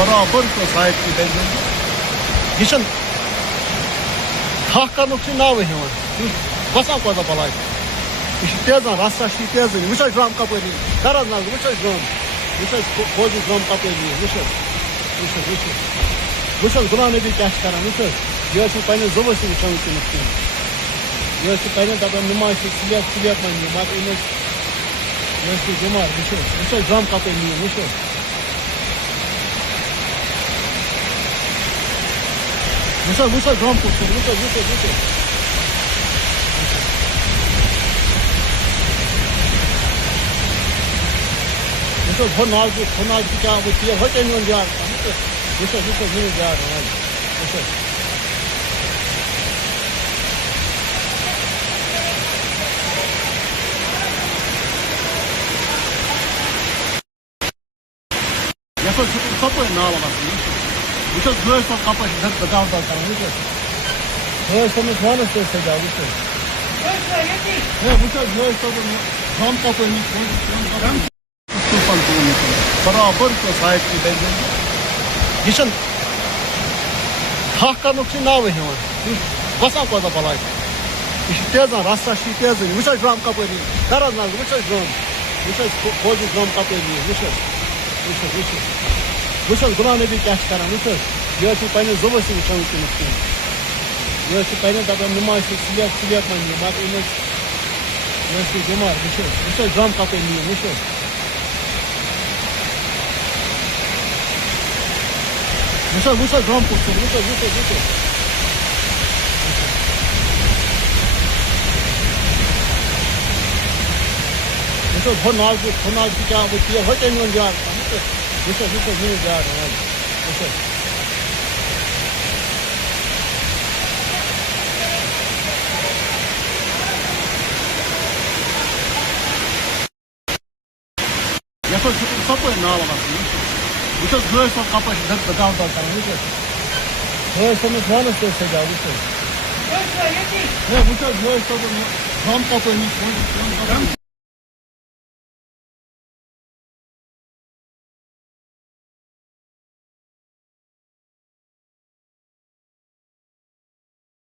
बराबर तो साइड की बेंजन यह थक कर नाव बसा कोता बलाय यह तेजान रसा तेजान वो ड्रम कपरी दरज ना वो ड्रम वो फौजी ड्रम कपरी वो गुलाम नबी क्या कर यह पे जुबस वुचान यह पे दपान नमाज स्लिप मन मत यह बीमार वो ड्रम कपरी वो ड्रम कुछ वो नाज क्या वो तेल हो जार जार कप नाल वो गैस पे कप बचाव कर गैस वानस सजा वो गैस ड्रम कप बराबर तो साइड की बेंजन यह थक कर नाव बसा कोता बलाय यह तेजान रसा तेजान वो ड्रम कपरी दरज ना वो ड्रम वो फौजी ड्रम कपरी वो गुलाम नबी क्या कर यह पे जुबस वुचान यह पे दपान नमाज स्लिप मन मत यह बीमार वो ड्रम कपरी वो ड्रम कुछ वो नाज क्या वो तेल हो जार वो जार कप नाल वो गैस पे कप बचाव कर गैस वानस सजा वो गैस ड्रम कप